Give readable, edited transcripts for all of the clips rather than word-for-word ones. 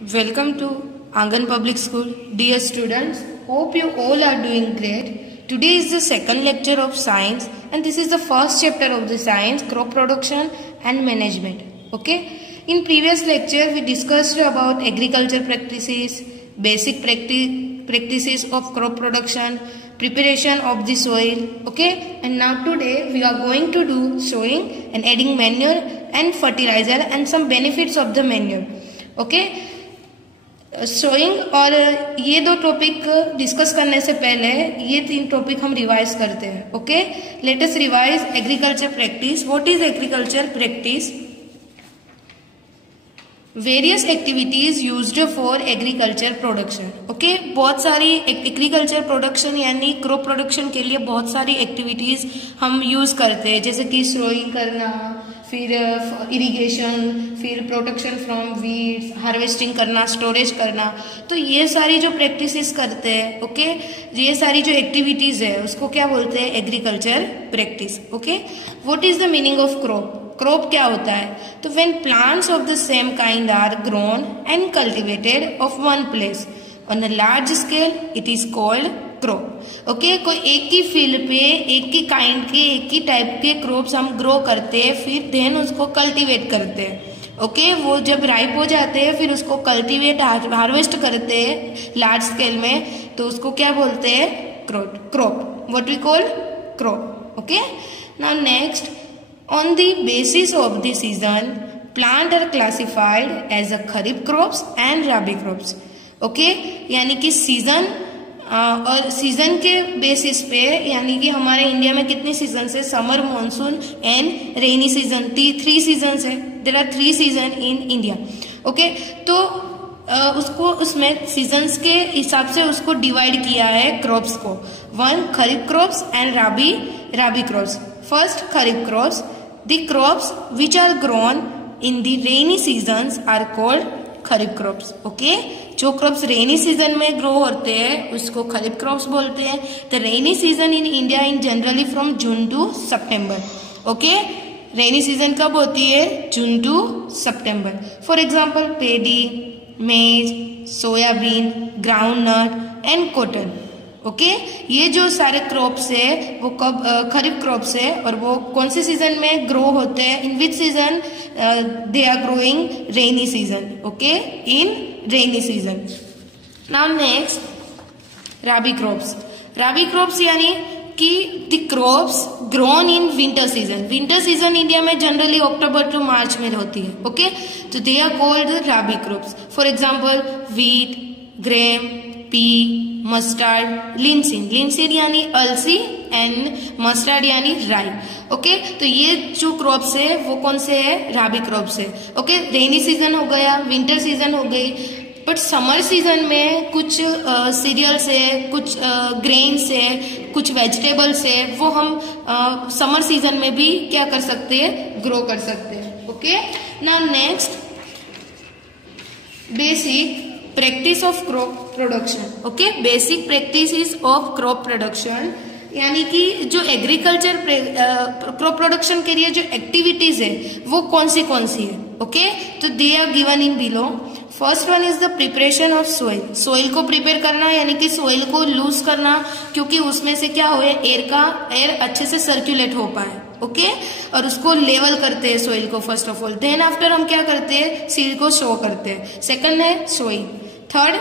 Welcome to Angan Public School. Dear students, hope you all are doing great. Today is the second lecture of science and this is the first chapter of the science, crop production and management. Okay. In previous lecture we discussed about agriculture practices, basic practices of crop production, preparation of the soil. Okay. And now today we are going to do sowing and adding manure and fertilizer and some benefits of the manure. Okay. Sowing और ये दो topic discuss करने से पहले ये तीन topic हम revise करते हैं. Okay, let us revise agriculture practice. What is agriculture practice? Various activities used for agriculture production. Okay, बहुत सारी एग्रीकल्चर प्रोडक्शन यानी क्रॉप प्रोडक्शन के लिए बहुत सारी एक्टिविटीज हम यूज करते हैं, जैसे कि सोइंग करना, फिर इरिगेशन, फिर प्रोटेक्शन फ्रॉम वीड्स, हार्वेस्टिंग करना, स्टोरेज करना. तो ये सारी जो प्रैक्टिसेस करते हैं, ओके, ये सारी जो एक्टिविटीज है उसको क्या बोलते हैं? Agriculture practice. Okay, what is the meaning of crop? Crop क्या होता है? तो when plants of the same kind are grown and cultivated of one place on a large scale it is called crop. Okay, कोई एक ही field पे एक ही kind के एक ही टाइप के क्रॉप्स हम ग्रो करते हैं, फिर देन उसको कल्टीवेट करते हैं. ओके, वो जब राइप हो जाते हैं फिर उसको कल्टीवेट हार्वेस्ट करते हैं लार्ज स्केल में, तो उसको क्या बोलते हैं? Crop. What we call crop. Okay, now next, on the basis of the season, plant are classified as a kharif crops and rabi crops. Okay, यानी कि सीजन और सीजन के बेसिस पे, यानी कि हमारे इंडिया में कितने सीजन है? Summer, monsoon and rainy season. 3 season है. There are 3 season in India. Okay, तो उसको उसमें सीजन्स के हिसाब से उसको डिवाइड किया है क्रॉप्स को. 1 kharif crops and rabi crops. First kharif crops. The crops which are grown in the rainy seasons are called kharif crops. Okay, जो क्रॉप्स रेनी सीजन में ग्रो होते हैं उसको खरीफ क्रॉप्स बोलते हैं. The rainy season in India in generally from June to September. Okay, rainy season कब होती है? June to September. For example paddy, maize, soybean, groundnut and cotton. Okay, ये जो सारे क्रॉप्स है वो कब खरीफ क्रॉप्स है और वो कौन से सीजन में ग्रो होते हैं? In which season they are growing? Rainy season. Okay, in rainy season. Now next, rabi crops. Rabi crops यानी कि the crops grown in winter season. Winter season India में जनरली अक्टूबर टू मार्च में होती है. Okay, तो they are called rabi crops. For example wheat, gram, pea, mustard, linseed यानी अलसी and mustard यानी राई. ओके, तो ये जो क्रॉप्स है वो कौन से है? राबी क्रॉप्स है. ओके, रेनी सीजन हो गया, विंटर सीजन हो गई, बट समर सीजन में कुछ सीरियल्स है, कुछ ग्रेन्स है, कुछ वेजिटेबल्स है, वो हम समर सीजन में भी क्या कर सकते हैं? ग्रो कर सकते हैं. Okay, now next, basic practice of crop production. Okay, basic practice of crop production यानी कि जो एग्रीकल्चर क्रॉप प्रोडक्शन के लिए जो एक्टिविटीज है वो कौन सी है? ओके, तो they are given in below. First one is the preparation of soil. Soil को प्रिपेयर करना यानी कि सोइल को लूज करना, क्योंकि उसमें से क्या हो, एयर अच्छे से सर्कुलेट हो पाए. ओके, और उसको लेवल करते हैं सोइल को first of all. Then after हम क्या करते हैं? सीड को शो करते हैं. सेकंड है sowing. Third,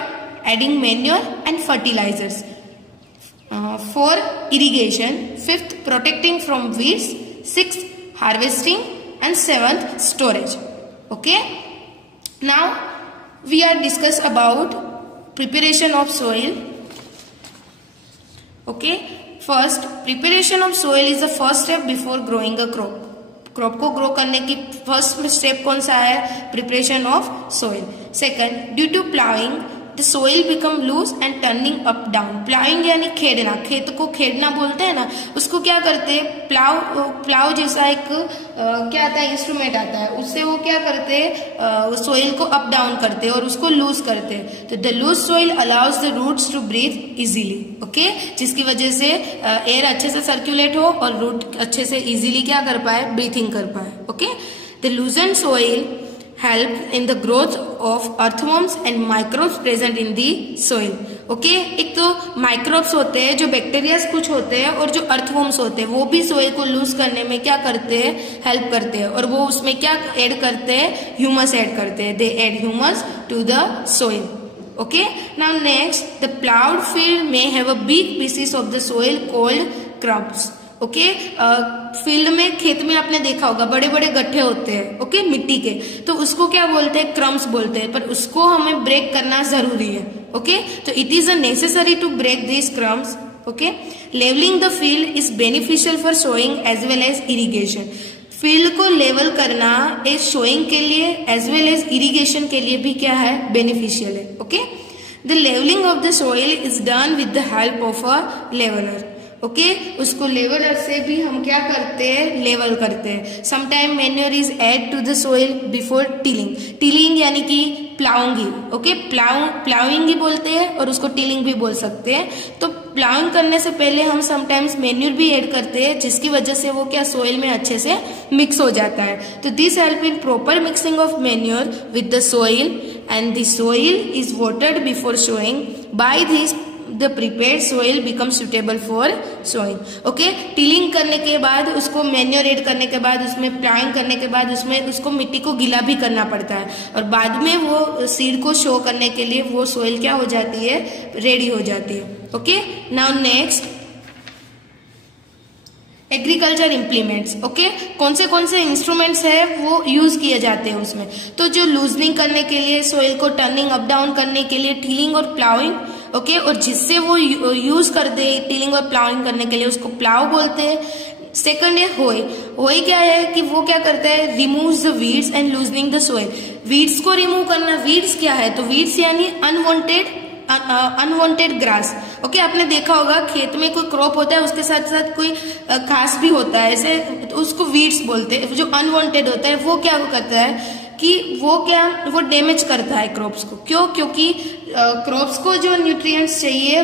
adding manure and fertilizers. Fourth, irrigation. Fifth, protecting from weeds. Sixth, harvesting and seventh, storage. Okay, now we are discuss about preparation of soil. Okay, first, preparation of soil is the first step before growing a crop. Crop को grow करने की first step कौन सा है? Preparation of soil. Second, due to ploughing the soil become loose and turning up down. Ploughing यानी खेड़ना, खेत को खेड़ना बोलते हैं ना, उसको क्या करते हैं? प्लाव जैसा एक क्या आता है? इंस्ट्रूमेंट आता है, उससे वो क्या करते हैं? सोइल को अप डाउन करते हैं और उसको लूज करते हैं. तो the loose soil allows the roots to breathe easily. Okay, जिसकी वजह से एयर अच्छे से सर्कुलेट हो और रूट अच्छे से इजीली क्या कर पाए? ब्रीथिंग कर पाए. Okay, the लूजन soil help in the growth of earthworms and microbes present in the soil. Okay, एक तो माइक्रोब्स होते हैं जो बैक्टीरियाज कुछ होते हैं और जो अर्थवर्म्स होते हैं वो भी सोइल को लूज करने में क्या करते हैं, हेल्प करते हैं, और वो उसमें क्या ऐड करते हैं, ह्यूमस ऐड करते हैं. They add humus to the soil. Okay, now next the plowed field may have a big pieces of the soil called crumbs. Okay, field में, खेत में आपने देखा होगा बड़े बड़े गड्ढे होते हैं, ओके, मिट्टी के, तो उसको क्या बोलते हैं, क्रम्स बोलते हैं, पर उसको हमें ब्रेक करना जरूरी है. ओके, तो it is a necessary to break this crumbs. Okay, levelling the field is beneficial for sowing as well as irrigation. Field को लेवल करना इस सोइंग के लिए एज वेल एज इरिगेशन के लिए भी क्या है, बेनिफिशियल है. Okay, the levelling of the soil is done with the help of a leveller. Okay, उसको लेवलर से भी हम क्या करते हैं, लेवल करते हैं. Sometime manure is add to the soil before tilling. Tilling यानी कि प्लाउंग. ओके, प्लाउइंग ही बोलते हैं और उसको टिलिंग भी बोल सकते हैं. तो प्लाउइंग करने से पहले हम समटाइम्स मैन्योर भी ऐड करते हैं, जिसकी वजह से वो क्या सोइल में अच्छे से मिक्स हो जाता है. तो this help in proper mixing of manure with the soil and the soil is watered before sowing. By this the prepared soil become suitable for sowing. Okay, tilling करने के बाद, उसको मैन्योर ऐड करने के बाद, उसमें प्लाइंग करने के बाद उसमें उसको मिट्टी को गीला भी करना पड़ता है, और बाद में वो सीड को शो करने के लिए वो सोइल क्या हो जाती है, रेडी हो जाती है. Okay, now next agriculture implements. Okay, कौन से इंस्ट्रूमेंट्स है वो यूज किए जाते हैं उसमें. तो जो लूजनिंग करने के लिए, सोइल को टर्निंग अप डाउन करने के लिए टिलिंग और प्लाउइंग. ओके, और जिससे वो यूज कर दे टिलिंग और प्लाउइंग करने के लिए, उसको प्लाउ बोलते हैं. सेकंड है होय. होय क्या है कि वो क्या करता है, removes the weeds and loosening the soil. Weeds को रिमूव करना. वीड्स क्या है, तो वीड्स यानी अनवांटेड ग्रास. ओके, आपने देखा होगा खेत में कोई क्रॉप होता है, उसके साथ साथ कोई घास भी होता है ऐसे, तो उसको वीड्स बोलते हैं. जो अनवांटेड होता है वो क्या करता है कि वो डैमेज करता है क्रॉप्स को. क्यों, क्योंकि क्रॉप्स को जो न्यूट्रिएंट्स चाहिए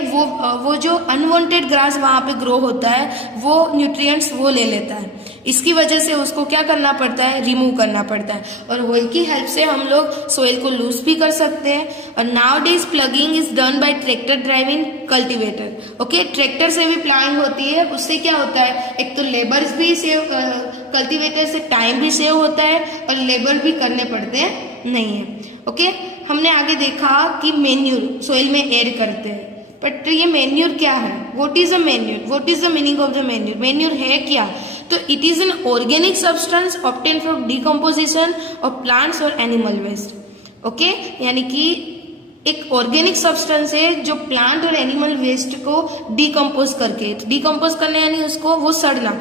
वो जो अनवांटेड ग्रास वहां पे ग्रो होता है वो न्यूट्रिएंट्स वो ले लेता है. इसकी वजह से उसको क्या करना पड़ता है, रिमूव करना पड़ता है. और होल की हेल्प से हम लोग सोइल को लूज भी कर सकते हैं. और now days plugging is done by tractor driving cultivator. Okay, tractor से भी प्लाइंग होती है. उससे क्या होता है, एक तो लेबर्स भी सेव, कल्टीवेटर से टाइम भी सेव होता है और लेबर भी करने पड़ते नहीं है. ओके, हमने आगे देखा कि मैन्यूर सोइल में ऐड करते हैं, बट ये मैन्यूर क्या है, what is a manure, what is the meaning of the manure. Manure है क्या, तो it is an organic substance obtain from decomposition of plants और एनिमल वेस्ट. ओके, यानी कि एक ऑर्गेनिक सब्सटेंस है जो प्लांट और एनिमल वेस्ट को डिकम्पोज करके, डिकम्पोज करने यानी उसको वो सड़ना,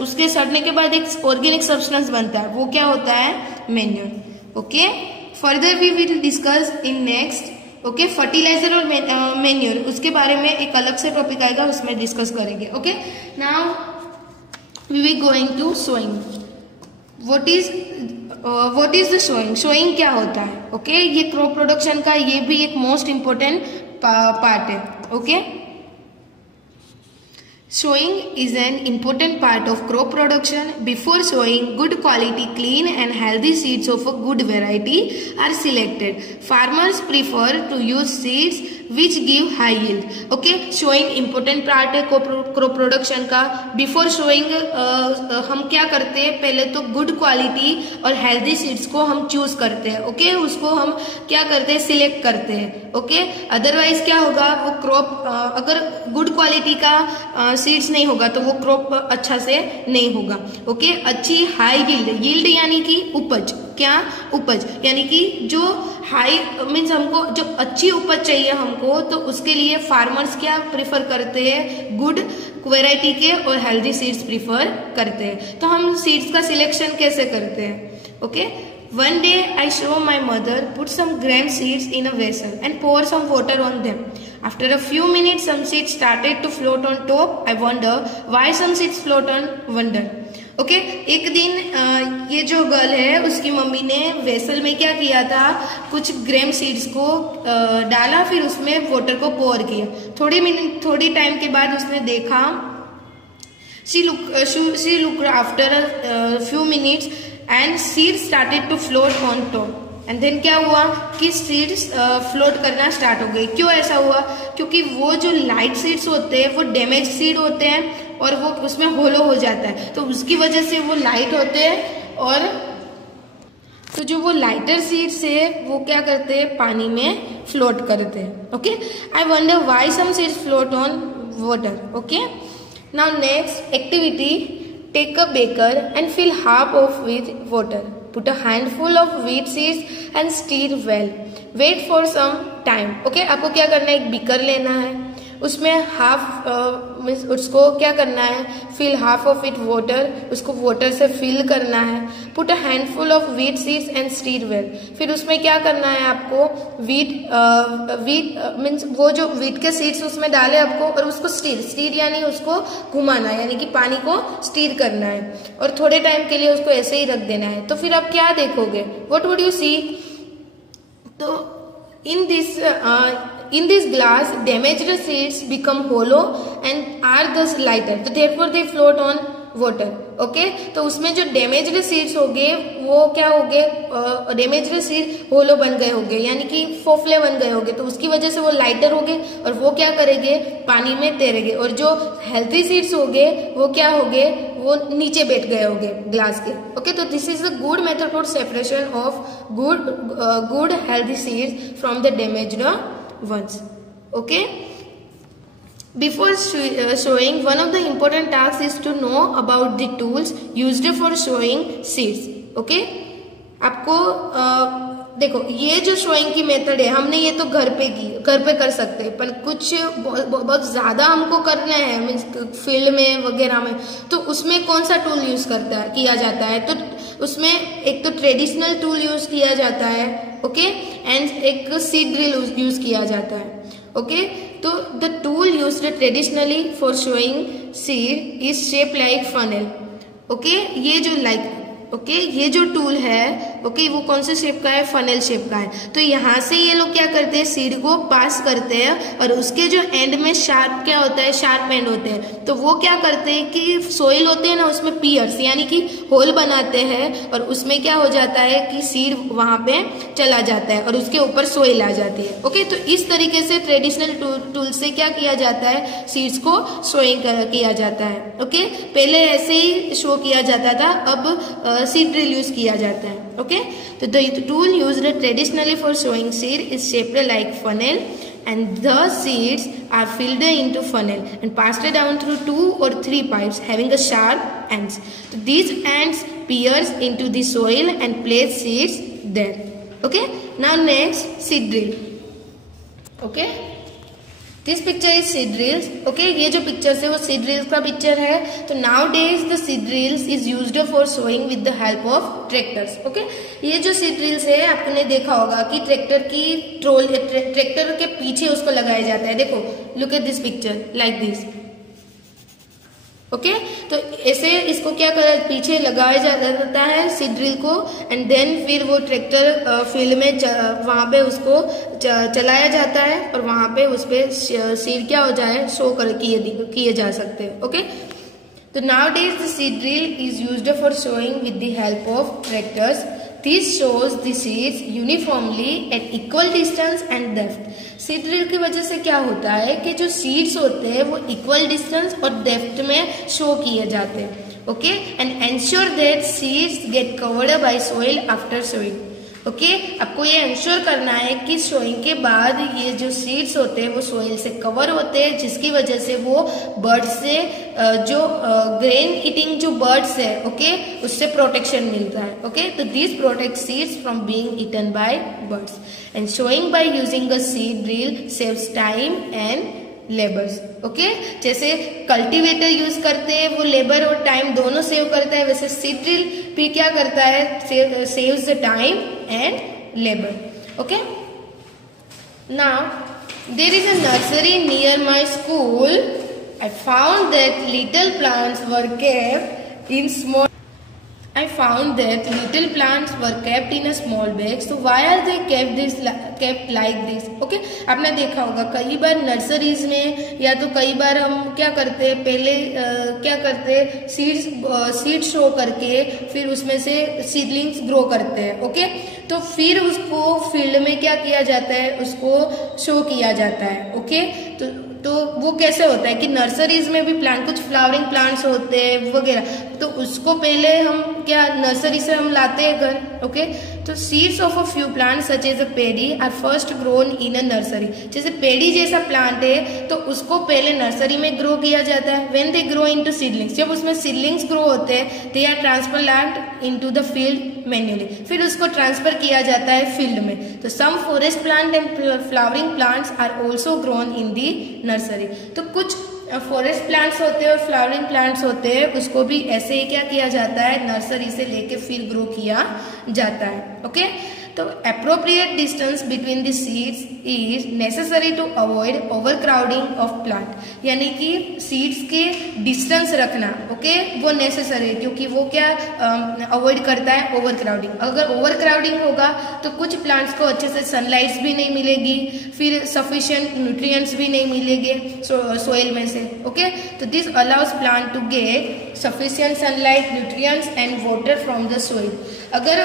उसके सड़ने के बाद एक ऑर्गेनिक सब्सटेंस बनता है, वो क्या होता है, manure. Okay, further we will discuss in next. Okay, fertilizer और मैन्यूर, उसके बारे में एक अलग से टॉपिक आएगा, उसमें डिस्कस करेंगे. Okay, now we will going to sowing. What is the sowing. Sowing क्या होता है. ओके, ये क्रॉप प्रोडक्शन का ये भी एक मोस्ट इंपोर्टेंट पार्ट है. Okay, sowing is an important part of crop production. Before sowing, good quality, clean and healthy seeds of a good variety are selected. Farmers prefer to use seeds which give high yield. Okay, sowing important part है crop production का. Before sowing हम क्या करते हैं, पहले तो good quality और healthy seeds को हम choose करते हैं. Okay, उसको हम क्या करते हैं, select करते हैं. Okay, otherwise क्या होगा, वो crop अगर good quality का सीड्स नहीं होगा तो वो क्रॉप अच्छा से नहीं होगा. ओके, अच्छी हाई यील्ड, यील्ड यानी कि उपज, क्या उपज, यानी कि जो हाई मीन्स हमको जो अच्छी उपज चाहिए हमको, तो उसके लिए फार्मर्स क्या प्रिफर करते हैं, गुड वैरायटी के और हेल्दी सीड्स प्रिफर करते हैं. तो हम सीड्स का सिलेक्शन कैसे करते हैं. Okay, one day I saw my mother put some gram seeds in a vessel and pour some water on them. After a few minutes, some seeds started to float on top. I wonder why some seeds float on wonder. Okay, एक दिन ये जो girl है उसकी mummy ने vessel में क्या किया था, कुछ ग्राम सीड्स को डाला, फिर उसमें वाटर को पोर किया. थोड़ी टाइम के बाद उसने देखा, she looked after a few minutes and seed started to float on top. And then क्या हुआ कि सीड्स फ्लोट करना स्टार्ट हो गई। क्यों ऐसा हुआ? क्योंकि वो जो लाइट सीड्स होते हैं वो डैमेज सीड होते हैं और वो उसमें होलो हो जाता है, तो उसकी वजह से वो लाइट होते हैं, और तो जो वो लाइटर सीड्स है वो क्या करते हैं, पानी में फ्लोट करते हैं। Okay, I wonder why some seeds float on water. Okay, now next activity, take a beaker and fill half of with water. Put a handful of wheat seeds and stir well. Wait for some time. Okay, आपको क्या करना है, एक beaker लेना है, उसमें half उसको क्या करना है, fill half of it water, उसको वाटर से फिल करना है। Put a handful of wheat seeds and stir well. फिर उसमें क्या करना है आपको, व्हीट मीन्स वो जो व्हीट के सीड्स उसमें डाले आपको, और उसको स्टीर यानी उसको घुमाना है, यानी कि पानी को स्टीर करना है, और थोड़े टाइम के लिए उसको ऐसे ही रख देना है। तो फिर आप क्या देखोगे, व्हाट वुड यू सी? तो in this glass damaged seeds become hollow and are thus lighter, so therefore they float on water. Okay, तो उसमें जो डैमेज्ड सीड्स हो गए वो क्या हो गए, डैमेज्ड सीड होलो बन गए होंगे, यानी कि फोफले बन गए होंगे, तो उसकी वजह से वो लाइटर हो गए और वो क्या करेंगे, पानी में तैरेंगे। और जो हेल्थी सीड्स हो गए वो क्या हो गए, वो नीचे बैठ गए होंगे ग्लास के। ओके, तो this is the good method for separation of good healthy seeds from the damaged ones. Okay, before sowing, one of the important tasks is to know about the tools used for sowing seeds. Okay, आपको देखो ये जो sowing की method है हमने ये तो घर पे कर सकते हैं, पर कुछ बहुत ज्यादा हमको करना है मीन्स फील्ड में वगैरह में, तो उसमें कौन सा टूल यूज किया जाता है? तो उसमें एक तो ट्रेडिशनल टूल यूज किया जाता है, ओके, एंड एक सीड ड्रिल यूज किया जाता है। ओके, तो the tool used traditionally for showing seed is shape like funnel. Okay, ये जो टूल है, ओके, वो कौन से शेप का है, फनल शेप का है। तो यहाँ से ये लोग क्या करते हैं, सीड को पास करते हैं, और उसके जो एंड में शार्प क्या होता है, शार्प एंड होते हैं। तो वो क्या करते हैं कि सोइल होते हैं ना, उसमें पियर्स यानी कि होल बनाते हैं, और उसमें क्या हो जाता है कि सीड वहां पे चला जाता है और उसके ऊपर सोइल आ जाती है। ओके, तो इस तरीके से ट्रेडिशनल टूल से क्या किया जाता है, सीड्स को सोइंग किया जाता है। ओके, पहले ऐसे ही शो किया जाता था, अब सीड ड्रिल यूज किया जाता है। ओके, तो the tool used traditionally for sowing seed is shaped like funnel and the seeds are filled into funnel and passed down through 2 or 3 pipes having a sharp ends. So these ends pierce into the soil and place seeds there. Okay, now next seed drill. Okay, this picture is seed drills. Okay, ये जो pictures है वो seed drills का picture है। तो nowadays the seed drills is used for sowing with the help of tractors. Okay, ये जो seed drills है आपने देखा होगा कि ट्रैक्टर के पीछे उसको लगाया जाता है। देखो, look at this picture like this. Okay, तो ऐसे इसको क्या कर पीछे लगाया जाता है सीड ड्रिल को, एंड देन फिर वो ट्रैक्टर फील्ड में वहां पे उसको चलाया जाता है, और वहां पे उस पे सीड क्या हो जाए, शो किए जा सकते हैं। ओके, तो nowadays the seed drill is used for showing with the help of tractors. This shows the seeds uniformly at equal distance and depth. Seed drill की वजह से क्या होता है कि जो सीड्स होते हैं वो इक्वल डिस्टेंस और डेप्थ में शो किए जाते हैं। Okay, and ensure that seeds get covered by soil after sowing. Okay, आपको ये इंश्योर करना है कि सोइंग के बाद ये जो सीड्स होते हैं वो सोइल से कवर होते हैं, जिसकी वजह से वो बर्ड्स से जो ग्रेन ईटिंग जो बर्ड्स है, ओके, उससे प्रोटेक्शन मिलता है। ओके, तो this protect seeds from being eaten by birds, and sowing by using a seed drill saves time and labours. Okay, जैसे कल्टीवेटर यूज करते हैं वो लेबर और टाइम दोनों सेव करता है, वैसे सीड ड्रिल भी क्या करता है, saves the time and labour. Okay, now there is a nursery near my school. I found that little plants were kept in small. I found that little plants were kept in a small bag. So why are they kept like this? Okay, आपने देखा होगा कई बार nurseries में या तो कई बार हम क्या करते हैं, पहले क्या करते हैं, सीड्स शो करके फिर उसमें से सीडलिंग्स ग्रो करते हैं. ओके, तो फिर उसको फील्ड में क्या किया जाता है, उसको शो किया जाता है. ओके, तो वो कैसे होता है कि नर्सरीज में भी प्लांट, कुछ फ्लावरिंग प्लांट्स होते हैं वगैरह, तो उसको पहले हम क्या नर्सरी से हम लाते हैं घर. ओके, तो seeds of a few plant such as a paddy are first grown in a nursery. जैसे पेडी जैसा प्लांट है तो उसको पहले नर्सरी में ग्रो किया जाता है. When they grow into seedlings, जब उसमें सीडलिंग्स ग्रो होते हैं, they are transplant into the field manually, फिर उसको ट्रांसफर किया जाता है फील्ड में. तो some forest plant and flowering plants are also grown in the nursery. तो कुछ फॉरेस्ट प्लांट्स होते हैं और फ्लावरिंग प्लांट्स होते हैं, उसको भी ऐसे ही क्या किया जाता है, नर्सरी से लेके फिर ग्रो किया जाता है. ओके, तो appropriate distance between the seeds is necessary to avoid overcrowding of plant. यानी कि सीड्स के डिस्टेंस रखना, ओके, वो नेसेसरी है, क्योंकि वो क्या अवॉइड करता है, ओवर क्राउडिंग. अगर ओवर क्राउडिंग होगा तो कुछ प्लांट्स को अच्छे से सनलाइट्स भी नहीं मिलेगी, फिर सफिशिएंट न्यूट्रिएंट्स भी नहीं मिलेंगे सोइल में से. ओके, तो this allows plant to get sufficient sunlight, nutrients and water from the soil. अगर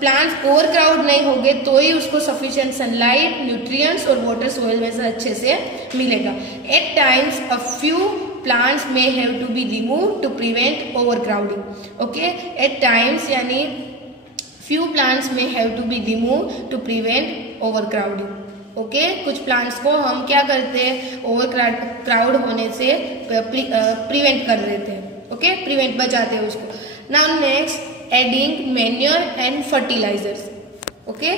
प्लांट्स ओवर क्राउड नहीं होंगे तो ही उसको सफिशिएंट सनलाइट, न्यूट्रिएंट्स और वाटर सोइल में से अच्छे से मिलेगा. At times a few plants may have to be removed to prevent overcrowding. Okay, at times यानी few plants may have to be removed to prevent overcrowding. Okay, कुछ plants को हम क्या करते हैं, ओवर क्राउड होने से प्रिवेंट कर देते हैं. ओके, प्रिवेंट बचाते हैं उसको. Now next, adding manure and fertilisers. Okay,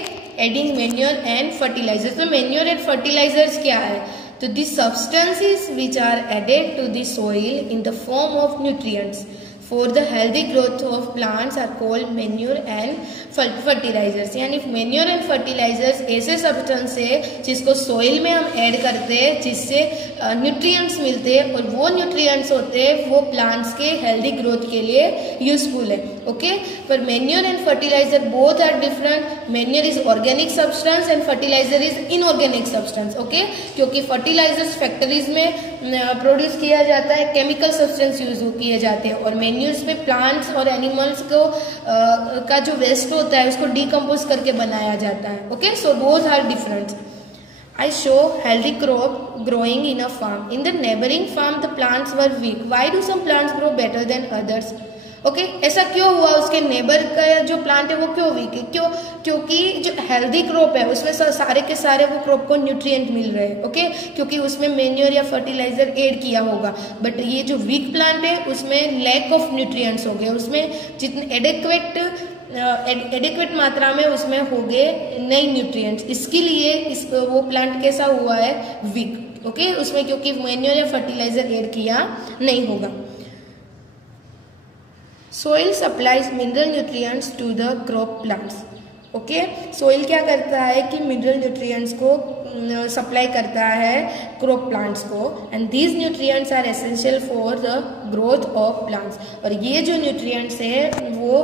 adding manure and fertilisers. तो मैन्योर एंड फर्टिलाइजर्स क्या है, तो the substances which are added to the soil in the form of nutrients for the healthy growth of plants are called manure and fertilisers. यानी manure and fertilisers ऐसे substance है जिसको soil में हम add करते हैं, जिससे न्यूट्रिएंट्स मिलते हैं, और वो न्यूट्रिएंट्स होते हैं वो प्लांट्स के हेल्दी ग्रोथ के लिए यूजफुल है. ओके, पर manure and fertilizer both are different. Manure is organic substance and fertilizer is inorganic substance. Okay, क्योंकि फर्टिलाइजर्स फैक्ट्रीज में प्रोड्यूस किया जाता है, केमिकल सब्सटेंस यूज किए जाते हैं, और मैन्योर्स में प्लांट्स और एनिमल्स को का जो वेस्ट होता है उसको डिकम्पोज करके बनाया जाता है. Okay, so both are different. I show healthy crop growing in a farm. In the neighboring farm, the plants were weak. Why do some plants grow better than others? Okay, ऐसा क्यों हुआ, उसके neighbour का जो plant है वो क्यों week है, क्यों, क्योंकि जो हेल्दी क्रॉप है उसमें सारे के सारे वो क्रॉप को न्यूट्रिएंट मिल रहे हैं. ओके, क्योंकि उसमें मैन्योर या फर्टिलाइजर ऐड किया होगा. बट ये जो वीक प्लांट है उसमें लैक ऑफ न्यूट्रिएंट्स हो गए, उसमें जितने एडिक्वेट मात्रा में उसमें हो गए नई न्यूट्रिएंट्स. इसके लिए वो प्लांट कैसा हुआ है, वीक. ओके, उसमें क्योंकि मैन्योर या फर्टिलाइजर ऐड किया नहीं होगा. Soil supplies mineral nutrients to the crop plants. Okay, soil क्या करता है कि मिनरल न्यूट्रिएंट्स को सप्लाई करता है क्रॉप प्लांट्स को, and these nutrients are essential for the growth of plants. और ये जो न्यूट्रिएंट्स है वो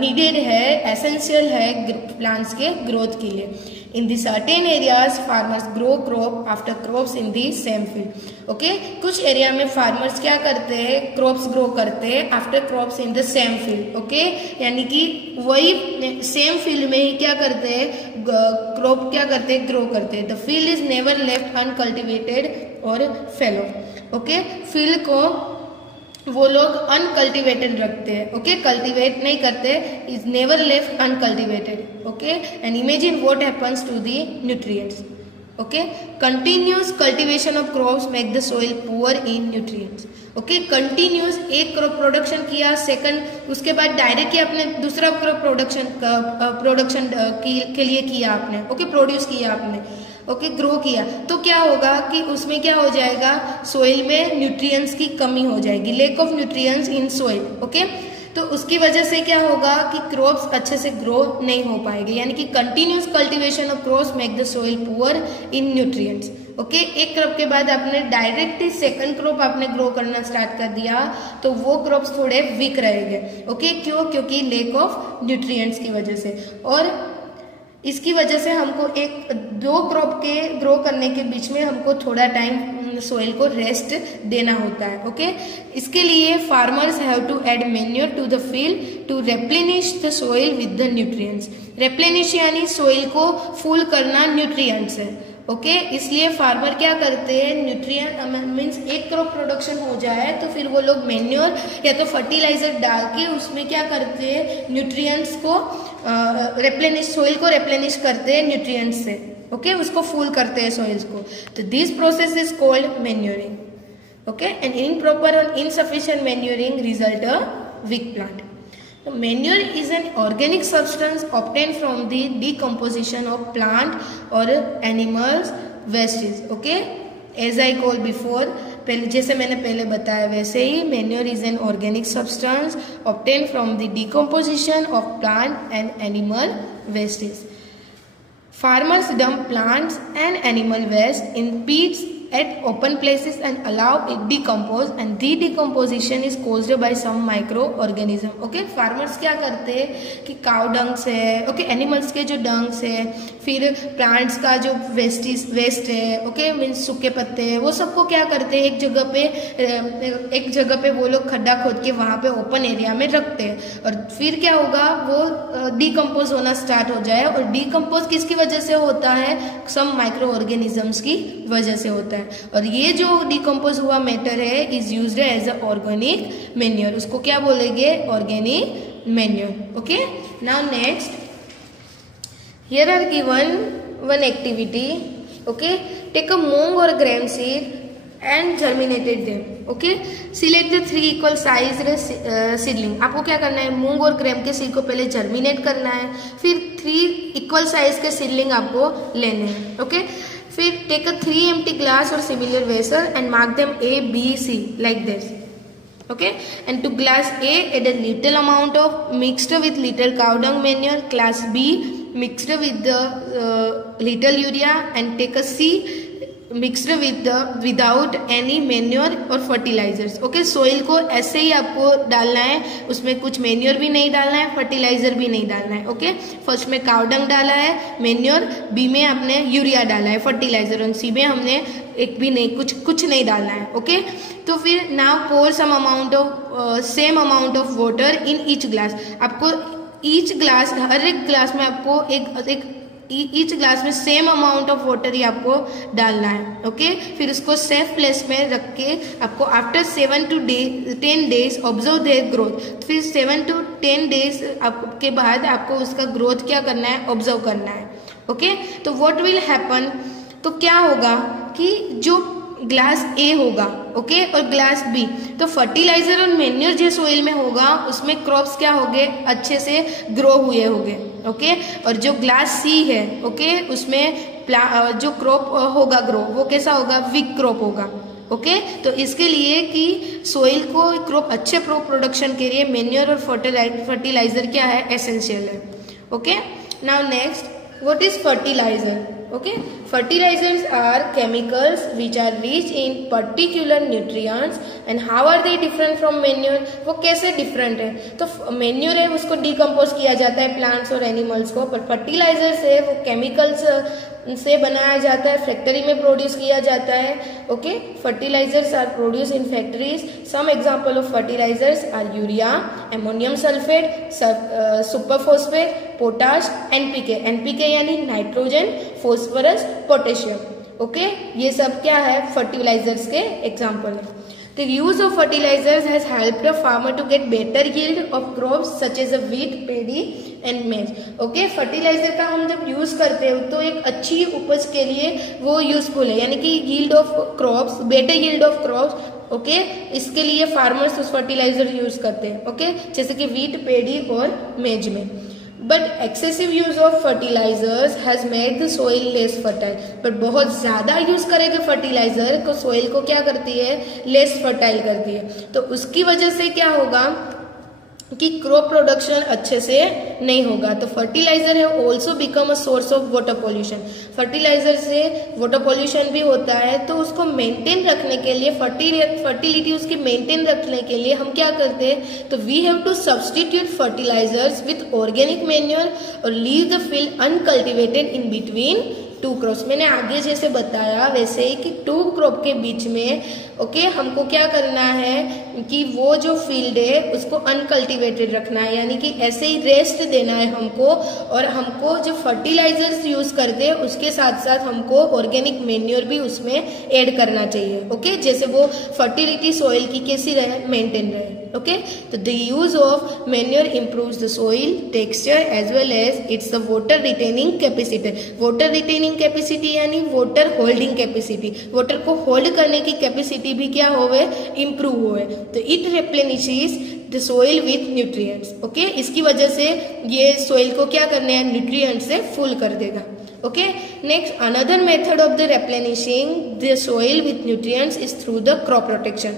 नीडेड है, एसेंशियल है प्लांट्स के ग्रोथ के लिए. In the certain areas, farmers grow crop after crops in the same field. Okay, कुछ एरिया में फार्मर्स क्या करते हैं, क्रॉप्स ग्रो करते हैं after crops in the same field. Okay, यानी कि वही सेम फील्ड में ही क्या करते हैं, क्रॉप क्या करते हैं, ग्रो करते हैं. The field is never left uncultivated और फेलो. ओके, फील्ड को वो लोग अनकल्टिवेटेड रखते हैं. ओके, कल्टिवेट नहीं करते, is never left uncultivated. Okay, and imagine what happens to the nutrients. Okay, continuous cultivation of crops make the soil poor in nutrients. Okay, continuous एक crop production किया, second उसके बाद directly आपने दूसरा crop production के लिए किया आपने. ओके, प्रोड्यूस किया आपने. ओके, ग्रो किया, तो क्या होगा कि उसमें क्या हो जाएगा, सोइल में न्यूट्रिएंट्स की कमी हो जाएगी, lake of nutrients in soil. Okay, तो उसकी वजह से क्या होगा कि क्रॉप्स अच्छे से ग्रो नहीं हो पाएंगे. यानी कि continuous cultivation of crops make the soil poor in nutrients. Okay, एक क्रॉप के बाद आपने डायरेक्टली सेकंड क्रॉप आपने ग्रो करना स्टार्ट कर दिया तो वो क्रॉप्स थोड़े वीक रहेंगे। ओके, क्यों? क्योंकि लैक ऑफ न्यूट्रिएंट्स की वजह से, और इसकी वजह से हमको एक दो क्रॉप के ग्रो करने के बीच में हमको थोड़ा टाइम सोइल को रेस्ट देना होता है। ओके, इसके लिए farmers have to add manure to the field to replenish the soil with the nutrients. Replenish यानी सोइल को फुल करना न्यूट्रिएंट्स है। ओके, इसलिए फार्मर क्या करते हैं, न्यूट्रिएंट मीन्स एक क्रॉप प्रोडक्शन हो जाए तो फिर वो लोग मैन्योर या तो फर्टिलाइजर डाल के उसमें क्या करते हैं, न्यूट्रिएंट्स को रेप्लेनिश, सोइल को रेप्लेनिश करते हैं न्यूट्रिएंट्स से। ओके, उसको फुल करते हैं सोइल्स को। तो this process is called manuring. Okay, and improper or insufficient manuring result a weak plant. Manure is an organic substance obtained from the decomposition of plant or animals wastes. Okay, as I told before, जैसे मैंने पहले बताया वैसे ही manure is an organic substance obtained from the decomposition of plant and animal wastes. Farmers dump plants and animal waste in pits at open places and allow it decompose, and the decomposition is caused by some microorganism. Okay, farmers क्या करते हैं कि cow dung से, okay, animals के जो डंग से, फिर plants का जो वेस्ट है, ओके, मीन्स सूखे पत्ते हैं, वो सबको क्या करते हैं एक जगह पे वो लोग खड्डा खोद के वहाँ पे ओपन एरिया में रखते हैं, और फिर क्या होगा, वो डिकम्पोज होना स्टार्ट हो जाए। और डिकम्पोज किसकी वजह से होता है, सम माइक्रो ऑर्गेनिजम्स की वजह से होता है। और ये जो डिकम्पोज हुआ मैटर है is used as a organic manure, उसको क्या बोलेंगे, organic manure. Okay, now next, here are given one activity. Okay, take a moong or gram seed and germinated them. Okay, select the 3 equal size seedling. आपको क्या करना है, मूंग or ग्राम के seed को पहले जर्मिनेट करना है, फिर 3 इक्वल साइज के सीडलिंग आपको लेने हैं। ओके, फिर take a 3 empty glass or similar vessel and mark them A, B, C like this. Okay, and to glass A add a little amount of mixed with little cow dung manure, glass B mixed with the little urea, and take a C mixed without any manure और fertilisers. Okay, soil को ऐसे ही आपको डालना है, उसमें कुछ manure भी नहीं डालना है, फर्टिलाइजर भी नहीं डालना है। ओके, फर्स्ट में काउडंग डाला है मैन्योर, बी में आपने यूरिया डाला है फर्टिलाइजर, और सी में हमने एक भी नहीं, कुछ नहीं डालना है। ओके, तो फिर now pour some amount of same amount of water in each glass. आपको ईच ग्लास, हर एक ग्लास में आपको एक ईच ग्लास में सेम अमाउंट ऑफ वाटर ही आपको डालना है। ओके, फिर उसको सेफ प्लेस में रख के आपको after 7 to 10 days observe their growth. फिर 7 to 10 days के बाद आपको उसका ग्रोथ क्या करना है, ऑब्जर्व करना है। ओके, तो व्हाट विल हैपन, तो क्या होगा कि जो ग्लास ए होगा, ओके, और ग्लास बी, तो फर्टिलाइजर और मैन्योर जो सोइल में होगा उसमें क्रॉप्स क्या होंगे, अच्छे से ग्रो हुए होंगे। ओके, और जो ग्लास सी है, ओके, उसमें जो क्रॉप होगा ग्रो, वो कैसा होगा, वीक क्रॉप होगा। ओके, तो इसके लिए कि सोइल को क्रॉप अच्छे प्रोडक्शन के लिए मैन्योर और फर्टिलाइजर क्या है, एसेंशियल है। Okay, now next, what is fertilizer. Okay, fertilizers are chemicals which are rich in particular nutrients, and how are they different from manure? वो कैसे different है, तो manure है उसको decompose किया जाता है plants और animals को, पर fertilizers है वो chemicals से बनाया जाता है, फैक्ट्री में प्रोड्यूस किया जाता है। Okay, fertilizers are produce in factories. Some example of fertilizers are urea, ammonium sulphate, super phosphate, potash, NPK. NPK यानी नाइट्रोजन, फॉस्फोरस, पोटेशियम। ओके, ये सब क्या है, फर्टिलाइजर्स के एग्जाम्पल है। The use of fertilizers has helped a farmer to get better yield of crops such as wheat, paddy and maize. Okay, fertilizer का हम जब यूज करते हैं तो एक अच्छी उपज के लिए वो यूजफुल है, यानी कि yield of crops, better yield of crops. Okay, इसके लिए फार्मर्स उस फर्टिलाइजर यूज करते हैं। ओके, जैसे कि व्हीट, पेडी और मेज में। But excessive use of fertilizers has made the soil less fertile. But बहुत ज्यादा यूज करेंगे फर्टिलाइजर को, सोइल को क्या करती है, लेस फर्टाइल करती है। तो उसकी वजह से क्या होगा कि क्रॉप प्रोडक्शन अच्छे से नहीं होगा। तो फर्टिलाइजर है also become a source of water pollution. Fertilizer से वाटर पॉल्यूशन भी होता है, तो उसको मेंटेन रखने के लिए, फर्टिलिटी उसकी मेंटेन रखने के लिए हम क्या करते हैं, तो we have to substitute fertilisers with organic manure or leave the field uncultivated in between two crops. मैंने आगे जैसे बताया वैसे ही कि टू क्रॉप के बीच में हमको क्या करना है कि वो जो फील्ड है उसको अनकल्टिवेटेड रखना है, यानी कि ऐसे ही रेस्ट देना है हमको, और हमको जो फर्टिलाइजर्स यूज करते हैं उसके साथ साथ हमको ऑर्गेनिक मैन्योर भी उसमें ऐड करना चाहिए। जैसे वो फर्टिलिटी सॉइल की कैसी रहे, मेंटेन रहे। तो the use of manure improves the soil texture as well as its the water retaining capacity। water retaining capacity यानी water holding capacity, water को hold करने की कैपेसिटी भी क्या होवे, इम्प्रूव होवे। तो it replenishes the soil with nutrients। इसकी वजह से ये सोइल को क्या करने हैं, न्यूट्रिएंट से फुल कर देगा। Next, another method of the replenishing the soil with nutrients is through the crop rotation।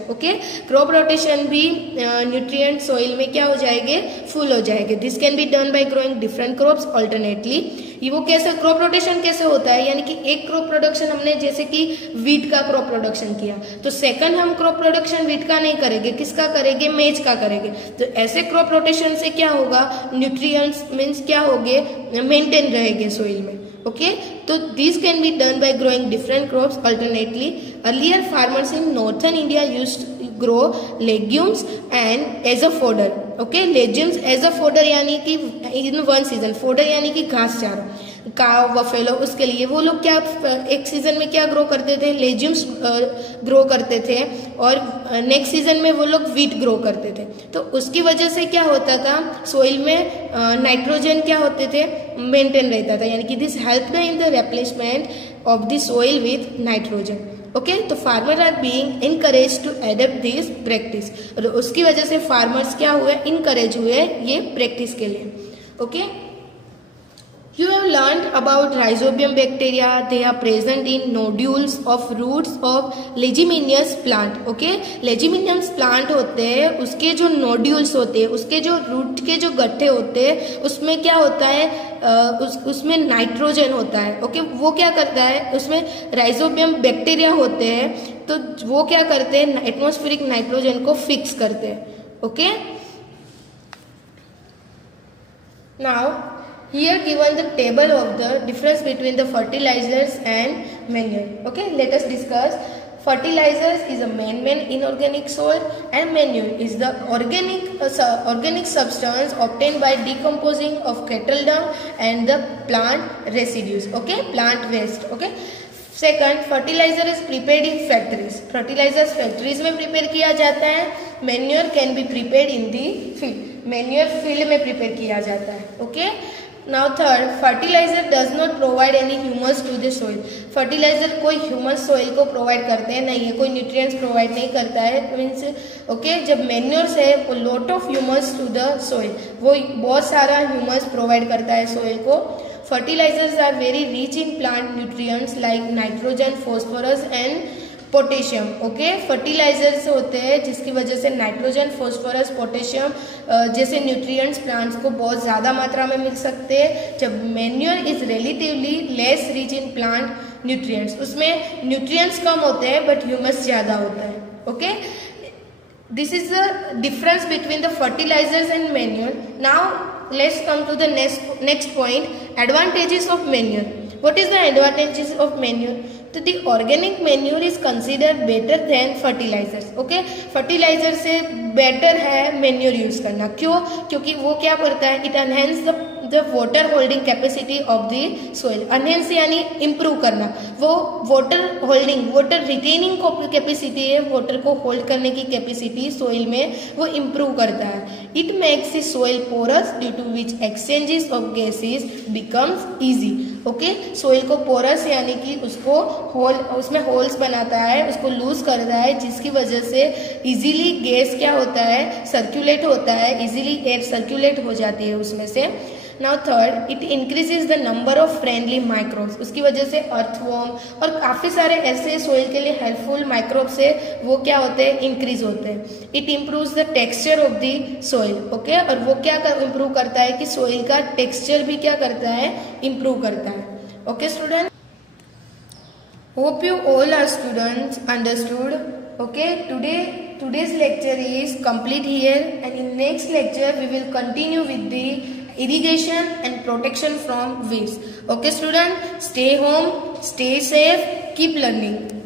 Crop rotation भी न्यूट्रिएंट सोइल में क्या हो जाएंगे, फुल हो जाएंगे। This can be done by growing different crops alternately. ये वो कैसे क्रॉप रोटेशन कैसे होता है, यानी कि एक क्रॉप प्रोडक्शन हमने जैसे कि वीट का क्रॉप प्रोडक्शन किया, तो सेकंड हम क्रॉप प्रोडक्शन वीट का नहीं करेंगे, किसका करेंगे, मेज का करेंगे। तो ऐसे क्रॉप रोटेशन से क्या होगा, न्यूट्रिएंट्स मीन्स क्या होंगे, मेंटेन रहेंगे सोइल में। तो this can be done by growing different crops alternately. Earlier farmers in northern India used grow legumes and as a fodder. Legumes as a fodder यानी कि इन वन सीजन, फोडर यानी कि घास चारा, काव बफेलो, उसके लिए वो लोग क्या एक सीजन में क्या ग्रो करते थे, लेज्यूम्स ग्रो करते थे, और नेक्स्ट सीजन में वो लोग वीट ग्रो करते थे। तो उसकी वजह से क्या होता था, सोइल में नाइट्रोजन क्या होते थे, मेंटेन रहता था, यानी कि this help in the replacement of the soil with nitrogen. तो farmer are being encourage to adapt this practice, और उसकी वजह से फार्मर्स क्या हुए, इनकरेज हुए ये प्रैक्टिस के लिए। You have learned about rhizobium bacteria. They are present in nodules of roots of leguminous plant। leguminous plant होते हैं, उसके जो nodules होते हैं, उसके जो रूट के जो गट्ठे होते हैं, उसमें क्या होता है, उसमें नाइट्रोजन होता है। वो क्या करता है, उसमें राइजोबियम बैक्टीरिया होते हैं, तो वो क्या करते हैं, एटमॉस्फेरिक नाइट्रोजन को फिक्स करते हैं। Now here given the table of the difference between the fertilizers and manure। let us discuss। fertilizers is a man-made inorganic soil and manure is the organic substance obtained by decomposing of cattle dung and the plant residues, plant waste। Second, fertilizer is prepared in factories. Fertilizers factories में prepare किया जाता है। Manure can be prepared in the field. Manure field में prepare किया जाता है। Now third, fertilizer does not provide any humus to the soil. Fertilizer कोई humus soil को प्रोवाइड करते हैं नहीं है, कोई न्यूट्रिएंट्स प्रोवाइड नहीं करता है। मीन्स जब मैन्योर्स है वो lot of humus to the soil, वो बहुत सारा ह्यूमस प्रोवाइड करता है सोइल को। Fertilizers are very rich in plant nutrients like nitrogen, phosphorus and potassium. Fertilizers होते हैं जिसकी वजह से नाइट्रोजन, फॉस्फोरस, पोटेशियम जैसे न्यूट्रिएंट्स प्लांट्स को बहुत ज़्यादा मात्रा में मिल सकते हैं। जब manure is relatively less rich in plant nutrients, उसमें न्यूट्रिएंट्स कम होते हैं बट ह्यूमस ज़्यादा होता है। This is the difference between the fertilizers and manure. Now let's come to the next point, advantages of manure। what is the advantages of manure? तो the organic manure is considered better than fertilizers। Fertilizer से better है manure use करना। क्यों? क्योंकि वो क्या करता है, it enhance the water holding capacity of the soil. Enhance यानी इम्प्रूव करना, वो water holding, water retaining capacity है, वाटर को होल्ड करने की कैपेसिटी सोइल में वो इम्प्रूव करता है। It makes the soil porous due to which exchanges of gases becomes easy. Soil को पोरस यानी कि उसको होल, उसमें होल्स बनाता है, उसको लूज करता है, जिसकी वजह से इजीली गैस क्या होता है, सर्कुलेट होता है, इजीली एयर सर्कुलेट हो जाती है उसमें से। Now third, it increases the number of friendly microbes, उसकी वजह से अर्थवॉर्म और काफ़ी सारे ऐसे सोइल के लिए हेल्पफुल माइक्रोब्स है वो क्या होते हैं, इंक्रीज होते हैं। It improves the texture of the soil, okay, और वो क्या इम्प्रूव करता है कि सोइल का टेक्सचर भी क्या करता है, इम्प्रूव करता है। Okay student, hope you all are students understood. Okay, today's lecture is complete here, and in next lecture we will continue with the irrigation and protection from weeds. Okay student, stay home, stay safe, keep learning.